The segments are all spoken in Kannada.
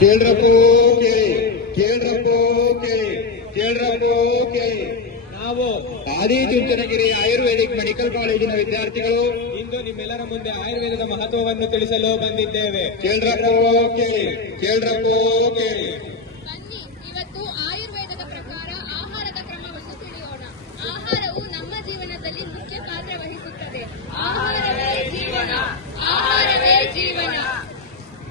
ಕೇಳ್ರಪ್ಪೋ ಕೇಳಿ, ಕೇಳ್ರಪ್ಪೋ ಕೇಳಿ, ಕೇಳ್ರಪ್ಪೋ ಕೇಳಿ. ನಾವು ಆದಿಚುಂಚನಗಿರಿ ಆಯುರ್ವೇದಿಕ್ ಮೆಡಿಕಲ್ ಕಾಲೇಜಿನ ವಿದ್ಯಾರ್ಥಿಗಳು ಇಂದು ನಿಮ್ಮೆಲ್ಲರ ಮುಂದೆ ಆಯುರ್ವೇದದ ಮಹತ್ವವನ್ನು ತಿಳಿಸಲು ಬಂದಿದ್ದೇವೆ. ಕೇಳ್ರಪ್ಪೋ ಕೇಳಿ, ಕೇಳ್ರಪ್ಪೋ ಕೇಳಿ. ಬನ್ನಿ, ಇವತ್ತು ಆಯುರ್ವೇದದ ಪ್ರಕಾರ ಆಹಾರದ ಕ್ರಮವನ್ನು ತಿಳಿಯೋಣ. ಆಹಾರವು ನಮ್ಮ ಜೀವನದಲ್ಲಿ ಮುಖ್ಯ ಪಾತ್ರ ವಹಿಸುತ್ತದೆ. ಆಹಾರವೇ ಜೀವನ, ಆಹಾರವೇ ಜೀವನ.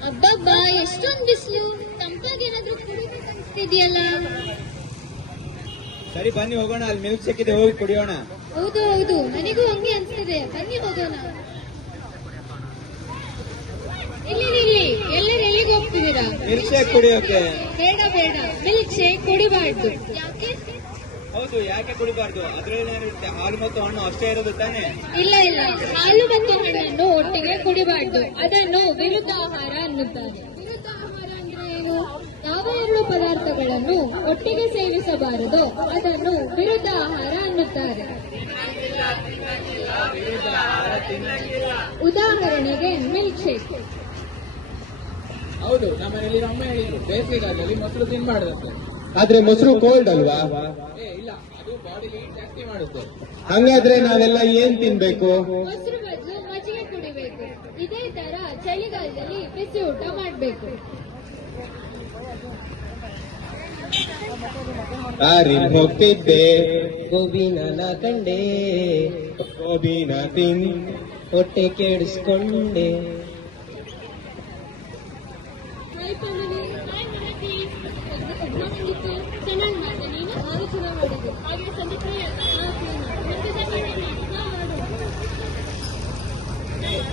ಅಬ್ಬಬ್ಬಾ, ಎಷ್ಟೊಂದು ಬಿಸಿಲು, ತಂಪಾಗೇನಾದ್ರೂ ಕುಡಿಬೇಕನ್ನಿಸ್ತಿದೆಯಲ್ಲ. ಸರಿ, ಬನ್ನಿ ಹೋಗೋಣ. ಅಲ್ಲಿ ಮಿಲ್ಕ್ ಶೇಕ್ ಇದೆ, ಹೋಗಿ ಕುಡಿಯೋಣ. ಹೌದು ಹೌದು, ನನಗೂ ಹಂಗೆ ಅನ್ಸ್ತಿದೆ. ಬನ್ನಿ ಹೋಗೋಣ. ಇಲ್ಲಿ ಎಲ್ಲರೂ ಎಲ್ಲಿಗೆ ಹೋಗ್ತಿದ್ದೀರಾ? ಮಿಲ್ಕ್ ಶೇಕ್ ಕುಡಿಯೋಕೆ. ಬೇಡ ಬೇಡ, ಮಿಲ್ಕ್ ಶೇಕ್ ಕುಡಿಬಾರ್ದು. ಯಾಕೆ? ಹೌದು, ಯಾಕೆ ಕುಡಿಬಾರ್ದು? ಅದ್ರಲ್ಲಿ ಏನಿರುತ್ತೆ? ಹಾಲು ಮತ್ತು ಹಣ್ಣು ಅಷ್ಟೇ ಇರೋದು ತಾನೆ? ಇಲ್ಲ ಇಲ್ಲ, ಹಾಲು ಮತ್ತು ಹಣ್ಣನ್ನು ಒಟ್ಟಿಗೆ ಕುಡಿಬಾರ್ದು. ಅದನ್ನು ವಿರುದ್ಧ ಆಹಾರ ಅನ್ನುತ್ತಾರೆ. ವಿರುದ್ಧ ಆಹಾರ ಅಂದ್ರೆ ಏನು? ಯಾವ ಎರಡು ಪದಾರ್ಥಗಳನ್ನು ಒಟ್ಟಿಗೆ ಸೇವಿಸಬಾರದು ಅದನ್ನು ವಿರುದ್ಧ ಆಹಾರ ಅನ್ನುತ್ತಾರೆ. ಉದಾಹರಣೆಗೆ ಮಿಲ್ಕ್ ಶೇಕ್. ಹೌದು, ನಮ್ಮನೇಲಿ ಅಮ್ಮ ಹೇಳಿದ್ರು ಬೇಸಿಗೆಗಾಲದಲ್ಲಿ ಮೊಸರು ತಿನ್ಬಾರ್ದಂತೆ. ಆದ್ರೆ ಮೊಸರು ಕೋಲ್ಡ್ ಅಲ್ವಾ? ಇಲ್ಲ, ಅದು ಬಾಡಿಗೆ ಜಾಸ್ತಿ ಮಾಡುತ್ತೆ. ಹಂಗಾದ್ರೆ ನಾವೆಲ್ಲ ಏನ್ ತಿನ್ಬೇಕು? ಮೊಸರು ಬದಲು ಮಜ್ಜಿಗೆ ಕುಡಿಬೇಕು. ಇದೇ ತರ ಚಳಿಗಾಲದಲ್ಲಿ ಬಿಸಿ ಊಟ ಮಾಡಬೇಕು. ಹೋಗ್ತಿದ್ದೆ ಗೋಬಿನ ಕಂಡೆ, ಗೋಬಿನ ತಿನ್ ಹೊಟ್ಟೆ ಕೇಳಿಸ್ಕೊಂಡೆ. ಚೆನ್ನಾಗಿ ಮಾಡಿದೆ ನೀನು, ಆಲೋಚನೆ ಮಾಡಿದೆ ಹಾಗೆ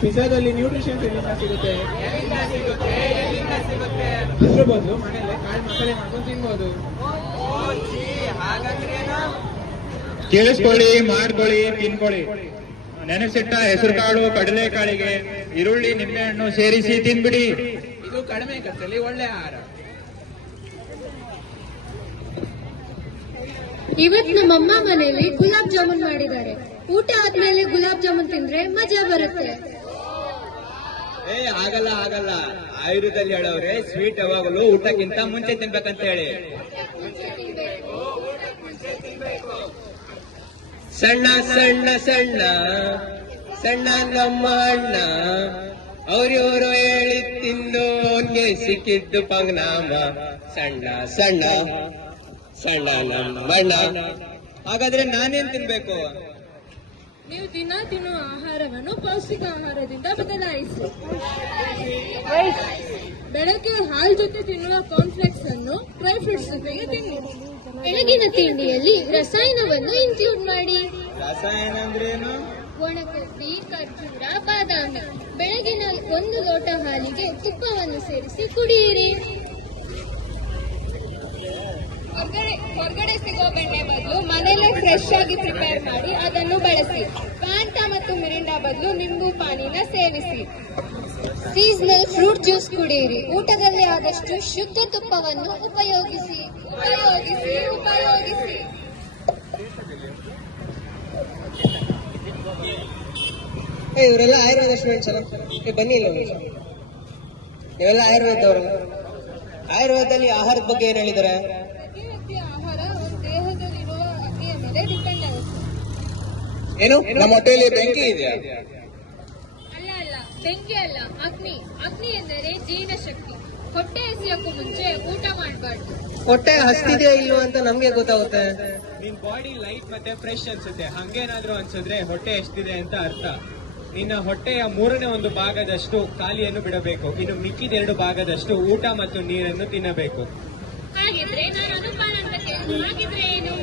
ಪಿಜ್ಜಾದಲ್ಲಿ ನ್ಯೂಟ್ರಿಷನ್ಸ್ ಎಲ್ಲಿಂದ ಸಿಗುತ್ತೆ? ಅದ್ರ ಬದಲು ಮನೆಯಲ್ಲೇ ಕಾಳು ಮಸಾಲೆ ಮಾಡ್ಕೊಂಡು ತಿನ್ಬೋದು. ಕೇಳಿಸ್ಕೊಳ್ಳಿ, ಮಾಡ್ಕೊಳ್ಳಿ, ತಿನ್ಕೊಳ್ಳಿ. ನೆನೆಸಿಟ್ಟ ಹೆಸರು ಕಾಳು ಕಡಲೆಕಾಳಿಗೆ ಈರುಳ್ಳಿ ನಿಂಬೆಹಣ್ಣು ಸೇರಿಸಿ ತಿನ್ಬಿಡಿ. ಇದು ಕಡಿಮೆ ಖರ್ಚಲ್ಲಿ ಒಳ್ಳೆ ಆಹಾರ. ಇವತ್ತು ನಮ್ಮಮ್ಮ ಮನೆಯಲ್ಲಿ ಗುಲಾಬ್ ಜಾಮೂನ್ ಮಾಡಿದ್ದಾರೆ. ಊಟ ಆದ್ಮೇಲೆ ಗುಲಾಬ್ ಜಾಮೂನ್ ತಿಂದ್ರೆ ಮಜಾ ಬರುತ್ತೆ. ಆಗಲ್ಲ ಆಗಲ್ಲ, ಆಯುರ್ವೇದದಲ್ಲಿ ಹೇಳೋರೆ ಸ್ವೀಟ್ ಯಾವಾಗಲೂ ಊಟಕ್ಕಿಂತ ಮುಂಚೆ ತಿನ್ಬೇಕಂತ ಹೇಳಿ. ಸಣ್ಣ ಸಣ್ಣ ಸಣ್ಣ ಸಣ್ಣ ನಮ್ಮ ಅಣ್ಣ, ಅವ್ರಿವ್ರು ಹೇಳಿ ತಿಂದು ಅವ್ನಿಗೆ ಸಿಕ್ಕಿದ್ದು ಪಂಗ್ನಾಮ. ಸಣ್ಣ ಸಣ್ಣ ಸಣ್ಣ ನಮ್ಮಣ್ಣ. ಹಾಗಾದ್ರೆ ನಾನೇನ್ ತಿನ್ಬೇಕು? ನೀವು ದಿನ ತಿನ್ನುವ ಆಹಾರವನ್ನು ಪೌಷ್ಟಿಕ ಆಹಾರದಿಂದ ಬದಲಾಯಿಸಿ. ಬೆಳಗ್ಗೆ ಹಾಲು ಜೊತೆ ತಿನ್ನುವ ಕಾನ್ಫ್ಲೆಕ್ಸ್ ಅನ್ನು ಡ್ರೈ ಫ್ರೂಟ್ಸ್ ಜೊತೆಗೆ ತಿನ್ನಿ. ಬೆಳಗಿನ ತಿಂಡಿಯಲ್ಲಿ ರಸಾಯನವನ್ನು ಇನ್ಕ್ಲೂಡ್ ಮಾಡಿ. ರಸಾಯನ ಅಂದ್ರೇನು? ಒಣಕೊಬ್ಬರಿ, ಖರ್ಜೂರ, ಬಾದಾಮಿ. ಬೆಳಗಿನ 1 ಲೋಟ ಹಾಲಿಗೆ ತುಪ್ಪವನ್ನು ಸೇರಿಸಿ ಕುಡಿಯಿರಿ. ಹೊರಗಡೆ ಸಿಗೋ ಬೆಣ್ಣೆ ಬದಲು ಮನೆಯಲ್ಲೇ ಫ್ರೆಶ್ ಆಗಿ ಪ್ರಿಪೇರ್ ಮಾಡಿ ಅದನ್ನು ಬಳಸಿ. ಫ್ಯಾಂಟಾ ಮತ್ತು ಮಿರಿಂಡಾ ಬದಲು ನಿಂಬು ಪಾನಿನ ಸೇವಿಸಿ. ಸೀಸನಲ್ ಫ್ರೂಟ್ ಜ್ಯೂಸ್ ಕುಡಿಯಿರಿ. ಊಟದಲ್ಲಿ ಆದಷ್ಟು ಶುದ್ಧ ತುಪ್ಪವನ್ನು ಉಪಯೋಗಿಸಿ. ಇವರೆಲ್ಲ ಆಯುರ್ವೇದ ಸ್ಟೂಡೆಂಟ್ಸ್ ಅಲ್ಲ? ಬನ್ನಿ ಇಲ್ಲ, ನೀವೆಲ್ಲ ಆಯುರ್ವೇದದವರು. ಆಯುರ್ವೇದದಲ್ಲಿ ಆಹಾರದ ಬಗ್ಗೆ ಏನ್ ಹೇಳಿದ್ದಾರೆ? ಪ್ರತಿ ವ್ಯಕ್ತಿಯ ಆಹಾರ ದೇಹದಲ್ಲಿರುವ ಅಗ್ನಿಯ ಮೇಲೆ ಡಿಪೆಂಡ್ ಆಗುತ್ತೆ. ಏನು, ನಮ್ಮ ಹೊಟ್ಟೆಯಲ್ಲಿ ಬೆಂಕಿ ಇದೆಯಾ? ಅಲ್ಲ, ಬೆಂಕಿ ಅಲ್ಲ, ಅಗ್ನಿ. ಅಗ್ನಿ ಎಂದರೆ ಜೀವಶಕ್ತಿ. ಹೊಟ್ಟೆ ಎಸೆಯೋಕ್ಕೂ ಮುಂಚೆ ಊಟ ಮಾಡಬಾರ್ದು. ಹೊಟ್ಟೆ ಹಸ್ತಿದೆಯಾ ಇಲ್ವೋ ಅಂತ ನಮ್ಗೆ ಗೊತ್ತಾಗುತ್ತೆ. ನಿನ್ ಬಾಡಿ ಲೈಟ್ ಮತ್ತೆ ಫ್ರೆಶ್ ಅನ್ಸುತ್ತೆ. ಹಂಗೇನಾದ್ರೂ ಅನ್ಸಿದ್ರೆ ಹೊಟ್ಟೆ ಎಷ್ಟಿದೆ ಅಂತ ಅರ್ಥ. ನಿನ್ನ ಹೊಟ್ಟೆಯ 1/3 ಭಾಗದಷ್ಟು ಖಾಲಿಯನ್ನು ಬಿಡಬೇಕು. ಇನ್ನು ಮಿಕ್ಕಿದ 2 ಭಾಗದಷ್ಟು ಊಟ ಮತ್ತು ನೀರನ್ನು ತಿನ್ನಬೇಕು. ಹಾಗಿದ್ರೆ ನಾನು ಅನುಪಾನ ಅಂತ ಕೇಳಿದೆ. ಹಾಗಿದ್ರೆ ಏನು?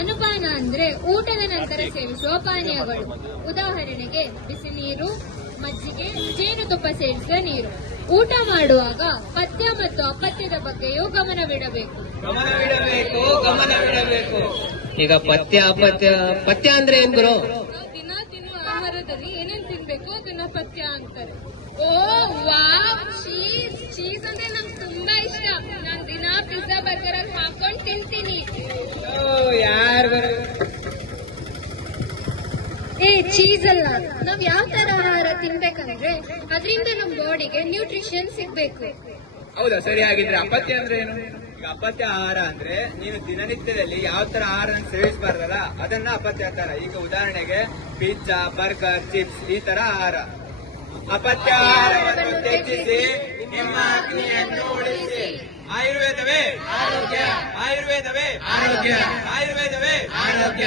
ಅನುಪಾನ ಅಂದ್ರೆ ಊಟದ ನಂತರ ಸೇವಿಸುವ ಪಾನೀಯಗಳು. ಉದಾಹರಣೆಗೆ ಬಿಸಿ ನೀರು, ಮಜ್ಜಿಗೆ, ಜೇನುತುಪ್ಪ ಸೇರಿಸಿದ ನೀರು. ಊಟ ಮಾಡುವಾಗ ಪಥ್ಯ ಮತ್ತು ಅಪಥ್ಯದ ಬಗ್ಗೆಯೂ ಗಮನವಿಡಬೇಕು. ಈಗ ಪಥ್ಯ ಅಪಥ್ಯ. ಪಥ್ಯ ಅಂದ್ರೆ ಏನ್ ಗುರು? ನಾವು ದಿನ ತಿನ್ನುವ ಆಹಾರದಲ್ಲಿ ಏನೇನ್ ತಿನ್ಬೇಕು ಅದನ್ನ ಪಥ್ಯ ಅಂತಾರೆ. ಓ ವಾವ್, ಚೀಸ್ ಅಂದ್ರೆ ನಂಗೆ ತುಂಬಾ ಇಷ್ಟ. ನಾನು ದಿನ ಪಿಜ್ಜಾ ಬರ್ಗರ್ ಅಲ್ಲಿ ಹಾಕೊಂಡು ತಿಂತೀನಿ. ಚೀಸ್ ಅಲ್ಲ, ನಾವ್ ಯಾವ ತರ ಆಹಾರ ತಿನ್ಬೇಕಂದ್ರೆ ಅದರಿಂದ ನಮ್ ಬಾಡಿಗೆ ನ್ಯೂಟ್ರಿಷನ್ ಸಿಗ್ಬೇಕು. ಹೌದಾ? ಸರಿ, ಹಾಗಿದ್ರೆ ಅಪತ್ಯ ಅಂದ್ರೆ ಏನು? ಈಗ ಅಪತ್ಯ ಆಹಾರ ಅಂದ್ರೆ ನೀನು ದಿನನಿತ್ಯದಲ್ಲಿ ಯಾವ ತರ ಆಹಾರ ಸೇವಿಸಬಾರ್ದಲ್ಲ ಅದನ್ನ ಅಪತ್ಯ ಅಂತಾರ. ಈಗ ಉದಾಹರಣೆಗೆ ಪಿಜ್ಜಾ, ಬರ್ಗರ್, ಚಿಪ್ಸ್ ಈ ತರ ಆಹಾರ. ಅಪತ್ಯ ಆಹಾರವನ್ನು ತ್ಯಜಿಸಿ ನಿಮ್ಮ ಅಗ್ನಿಯನ್ನು ಉಳಿಸಿ. ಆಯುರ್ವೇದವೇ ಆರೋಗ್ಯ, ಆಯುರ್ವೇದವೇ ಆರೋಗ್ಯ, ಆಯುರ್ವೇದವೇ ಆರೋಗ್ಯ.